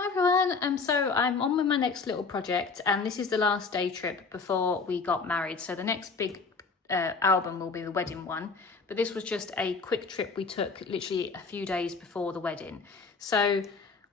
Hi everyone, so I'm on with my next little project, and this is the last day trip before we got married. So the next big album will be the wedding one, but this was just a quick trip we took literally a few days before the wedding. So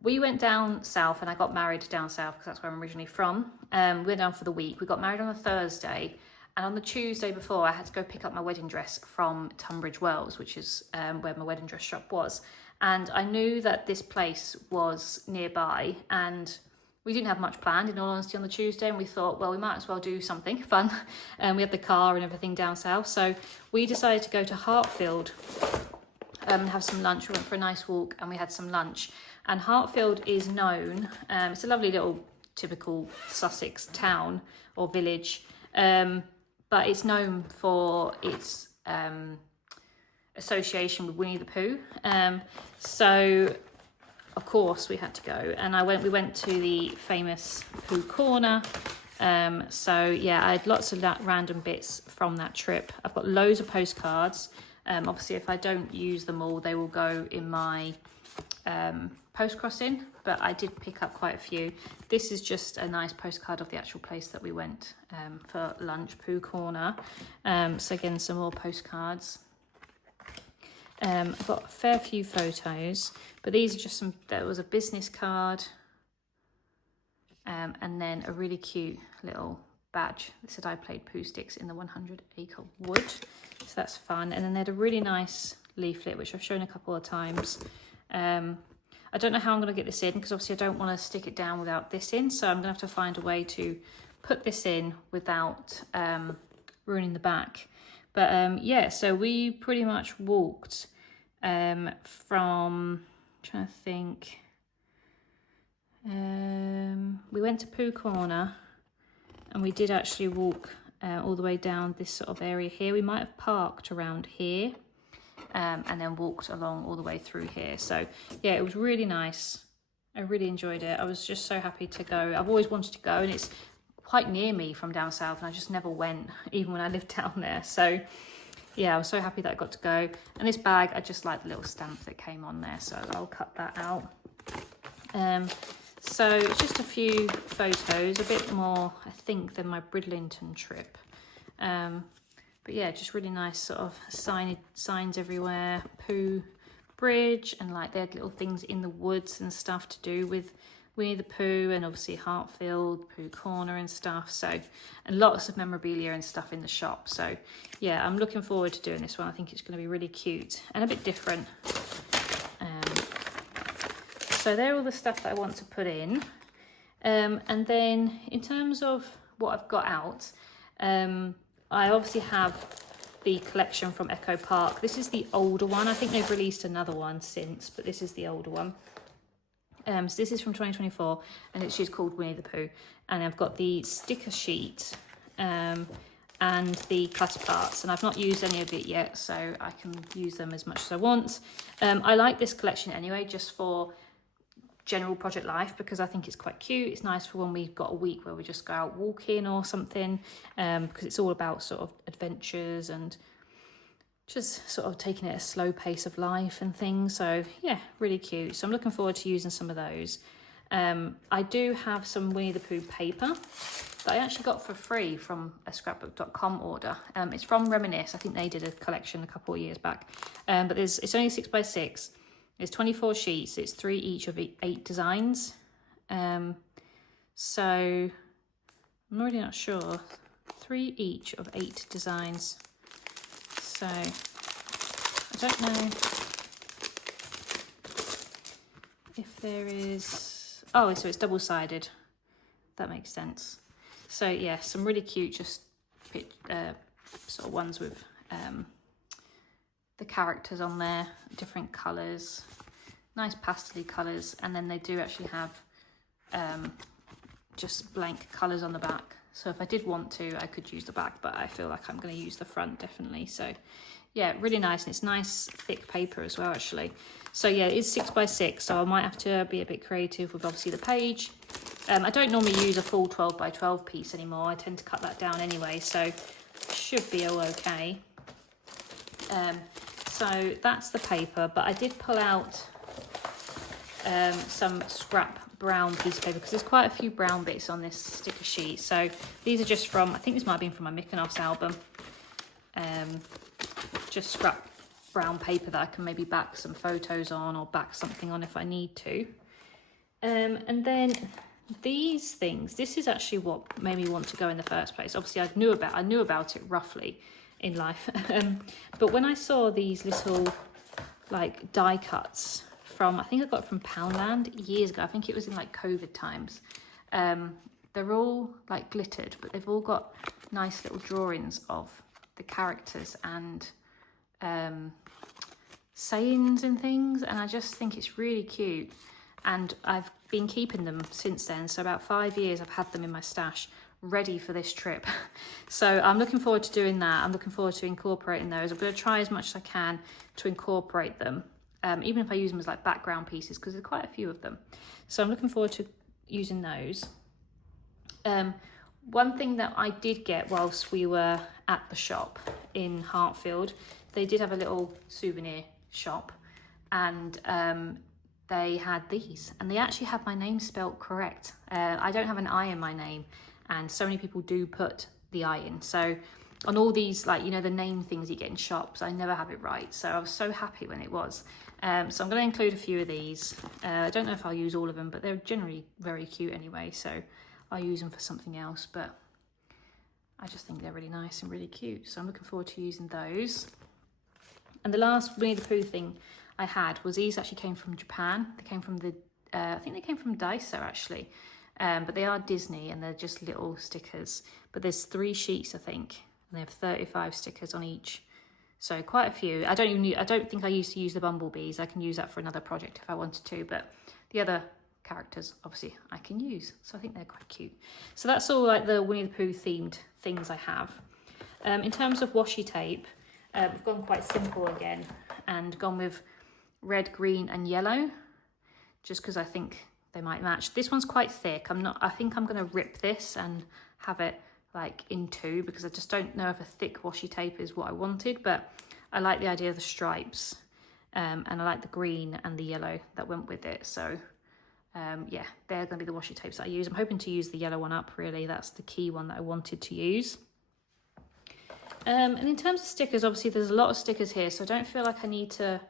we went down south, and I got married down south because that's where I'm originally from. We went down for the week. We got married on a Thursday, and on the Tuesday before, I had to go pick up my wedding dress from Tunbridge Wells, which is where my wedding dress shop was. And I knew that this place was nearby, and we didn't have much planned, in all honesty, on the Tuesday, and we thought, well, we might as well do something fun. We had the car and everything down south, so we decided to go to Hartfield and have some lunch. We went for a nice walk and we had some lunch. And Hartfield is known, it's a lovely little typical Sussex town or village, but it's known for its association with Winnie the Pooh. So of course we had to go, and we went to the famous Pooh Corner. So yeah, I had lots of random bits from that trip. I've got loads of postcards. Obviously if I don't use them all, they will go in my post crossing, but I did pick up quite a few. This is just a nice postcard of the actual place that we went for lunch, Pooh Corner. So again, some more postcards. I've got a fair few photos, but these are just some. There was a business card, and then a really cute little badge that said I played Pooh Sticks in the 100 Acre Wood. So that's fun. And then they had a really nice leaflet, which I've shown a couple of times. I don't know how I'm going to get this in, because obviously I don't want to stick it down without this in. So I'm going to have to find a way to put this in without ruining the back. But yeah, so we pretty much walked from, trying to think, we went to Pooh Corner, and we did actually walk all the way down this sort of area here. We might have parked around here and then walked along all the way through here. So yeah, it was really nice. I really enjoyed it. I was just so happy to go. I've always wanted to go, and it's quite near me from down south, and I just never went, even when I lived down there. So yeah, I was so happy that I got to go. And this bag, I just like the little stamp that came on there, so I'll cut that out. So it's just a few photos, a bit more, I think, than my Bridlington trip. But yeah, just really nice sort of signs everywhere. Pooh Bridge, and like they had little things in the woods and stuff to do with Winnie the Pooh, and obviously Hartfield, Pooh Corner and stuff. So, and lots of memorabilia and stuff in the shop. So yeah, I'm looking forward to doing this one. I think it's going to be really cute and a bit different. So they're all the stuff that I want to put in. And then in terms of what I've got out, I obviously have the collection from Echo Park. This is the older one. I think they've released another one since, but this is the older one. So this is from 2024, and it's just called Winnie the Pooh. And I've got the sticker sheet and the clasp parts, and I've not used any of it yet, so I can use them as much as I want. I like this collection anyway, just for general project life, because I think it's quite cute. It's nice for when we've got a week where we just go out walking or something, because it's all about sort of adventures and just sort of taking it at a slow pace of life and things. So yeah, really cute. So I'm looking forward to using some of those. I do have some Winnie the Pooh paper that I actually got for free from a scrapbook.com order. It's from Reminisce. I think they did a collection a couple of years back. But it's only 6x6. It's 24 sheets. It's 3 each of 8 designs. So I'm really not sure. 3 each of 8 designs. So I don't know if there is. Oh, so it's double-sided. That makes sense. So yeah, some really cute, just sort of ones with the characters on there, different colours, nice pastel colours, and then they do actually have just blank colours on the back. So if I did want to, I could use the back, but I feel like I'm going to use the front definitely. So yeah, really nice, and it's nice thick paper as well actually. So yeah, it is 6x6, so I might have to be a bit creative with obviously the page. I don't normally use a full 12x12 piece anymore. I tend to cut that down anyway, so should be all okay. So that's the paper, but I did pull out some scrapbook brown piece of paper because there's quite a few brown bits on this sticker sheet. So these are just from, I think this might have been from my Mykonos album. Just scrap brown paper that I can maybe back some photos on or back something on if I need to. And then these things, this is actually what made me want to go in the first place. Obviously I knew about it roughly in life. But when I saw these little like die cuts from, I think I got it from Poundland years ago. I think it was in like COVID times. They're all like glittered, but they've all got nice little drawings of the characters and sayings and things. And I just think it's really cute. And I've been keeping them since then. So about 5 years I've had them in my stash ready for this trip. So I'm looking forward to doing that. I'm looking forward to incorporating those. I'm going to try as much as I can to incorporate them, even if I use them as like background pieces, because there's quite a few of them. So I'm looking forward to using those. One thing that I did get whilst we were at the shop in Hartfield, they did have a little souvenir shop, and they had these, and they actually had my name spelt correct. I don't have an I in my name, and so many people do put the I in. So on all these, like, you know, the name things you get in shops, I never have it right. So I was so happy when it was. So I'm going to include a few of these. I don't know if I'll use all of them, but they're generally very cute anyway. So I'll use them for something else, but I just think they're really nice and really cute. So I'm looking forward to using those. And the last Winnie the Pooh thing I had was these actually came from Japan. They came from the, I think they came from Daiso actually. But they are Disney and they're just little stickers. But there's 3 sheets, I think, and they have 35 stickers on each. So quite a few. I don't think I used to use the bumblebees. I can use that for another project if I wanted to, but the other characters obviously I can use. So I think they're quite cute. So that's all like the Winnie the Pooh themed things I have. In terms of washi tape, we've gone quite simple again and gone with red, green and yellow, just because I think they might match. This one's quite thick. I think I'm going to rip this and have it like in 2, because I just don't know if a thick washi tape is what I wanted, but I like the idea of the stripes, and I like the green and the yellow that went with it. So yeah, they're going to be the washi tapes that I use. I'm hoping to use the yellow one up, really. That's the key one that I wanted to use. And in terms of stickers, obviously there's a lot of stickers here, so I don't feel like I need to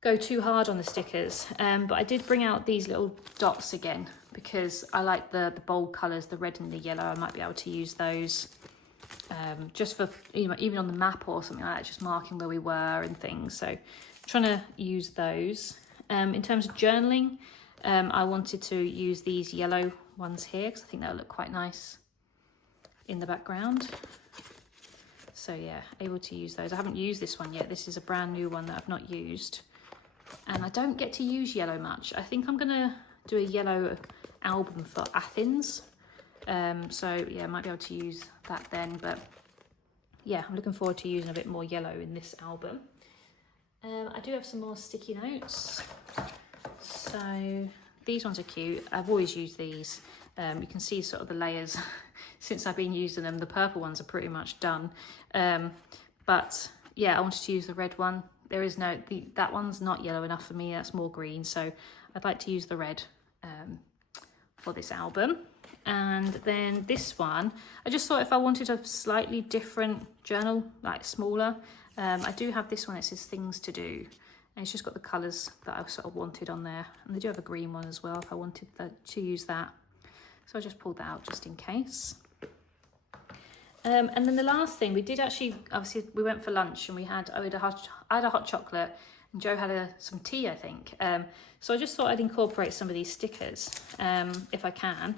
go too hard on the stickers, but I did bring out these little dots again because I like the bold colours, the red and the yellow. I might be able to use those just for, you know, even on the map or something like that, just marking where we were and things. So I'm trying to use those. In terms of journaling, I wanted to use these yellow ones here because I think they'll look quite nice in the background. So yeah, able to use those. I haven't used this one yet. This is a brand new one that I've not used. And I don't get to use yellow much. I think I'm gonna do a yellow album for Athens. So yeah, I might be able to use that then, but yeah, I'm looking forward to using a bit more yellow in this album. I do have some more sticky notes. So these ones are cute. I've always used these. You can see sort of the layers since I've been using them. The purple ones are pretty much done. But yeah, I wanted to use the red one. There is no, that one's not yellow enough for me. That's more green. So I'd like to use the red for this album. And then this one, I just thought if I wanted a slightly different journal, like smaller, I do have this one. It says things to do. And it's just got the colours that I sort of wanted on there. And they do have a green one as well if I wanted to use that. So I just pulled that out just in case. And then the last thing, we did actually, obviously we went for lunch and I had a hot chocolate and Joe had some tea, I think. So I just thought I'd incorporate some of these stickers, if I can,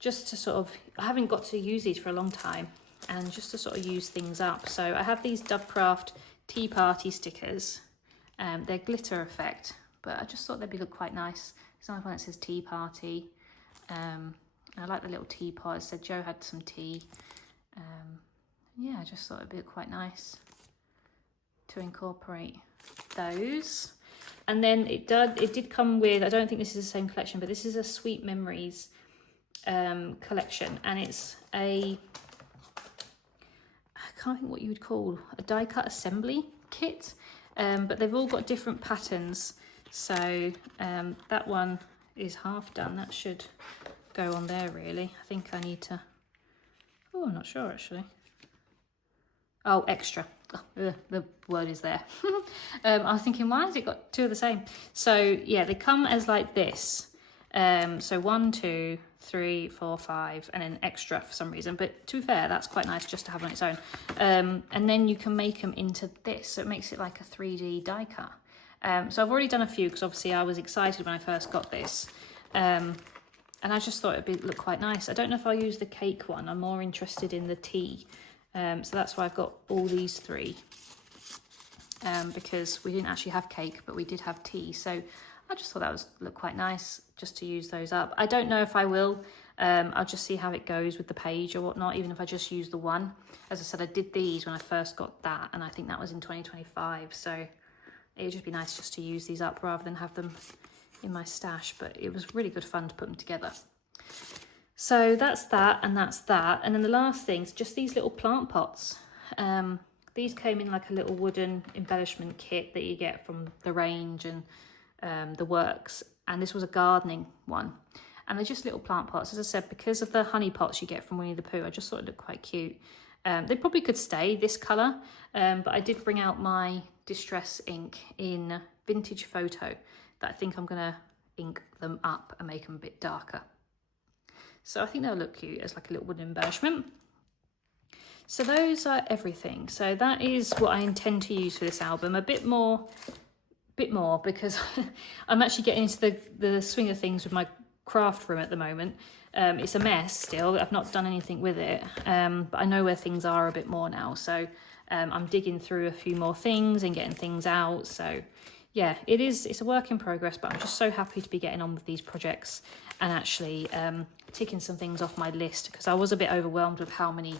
just to sort of, I haven't got to use these for a long time, and just to sort of use things up. So I have these Dovecraft Tea Party stickers. They're glitter effect, but I just thought they'd look quite nice. There's another one that says Tea Party. I like the little teapot. It said Joe had some tea. Yeah, I just thought it'd be quite nice to incorporate those. And then it did come with, I don't think this is the same collection, but this is a Sweet Memories collection, and it's I can't think what you would call a die cut assembly kit, but they've all got different patterns. So that one is half done. That should go on there really. I think I need to, oh, I'm not sure actually. Oh, extra. Oh, the word is there. I was thinking, why has it got two of the same? So yeah, they come as like this. So 1, 2, 3, 4, 5, and then extra for some reason. But to be fair, that's quite nice just to have on its own. And then you can make them into this. So it makes it like a 3D die cut. So I've already done a few because obviously I was excited when I first got this. And I just thought it'd look quite nice. I don't know if I'll use the cake one. I'm more interested in the tea. So that's why I've got all these three. Because we didn't actually have cake, but we did have tea. So I just thought that would look quite nice just to use those up. I don't know if I will. I'll just see how it goes with the page or whatnot, even if I just use the one. As I said, I did these when I first got that, and I think that was in 2025. So it would just be nice just to use these up rather than have them in my stash. But it was really good fun to put them together. So that's that, and that's that. And then the last thing is just these little plant pots. These came in like a little wooden embellishment kit that you get from the range and the works. And this was a gardening one. And they're just little plant pots. As I said, because of the honey pots you get from Winnie the Pooh, I just thought it looked quite cute. They probably could stay this colour, but I did bring out my Distress ink in Vintage Photo that I think I'm going to ink them up and make them a bit darker. So I think they'll look cute as like a little wooden embellishment. So those are everything. So that is what I intend to use for this album. A bit more because I'm actually getting into the swing of things with my craft room at the moment. It's a mess still. I've not done anything with it, but I know where things are a bit more now. So I'm digging through a few more things and getting things out. So yeah, it's a work in progress, but I'm just so happy to be getting on with these projects and actually ticking some things off my list, because I was a bit overwhelmed with how many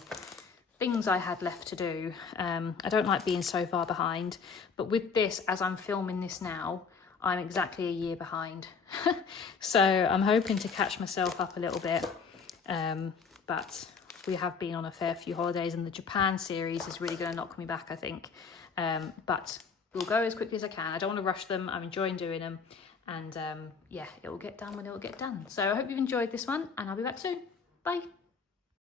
things I had left to do. I don't like being so far behind, but with this, as I'm filming this now, I'm exactly a year behind. So I'm hoping to catch myself up a little bit, but we have been on a fair few holidays, and the Japan series is really going to knock me back, I think. But we'll go as quickly as I can. I don't want to rush them. I'm enjoying doing them, and yeah, it will get done when it will get done. So I hope you've enjoyed this one, and I'll be back soon. Bye.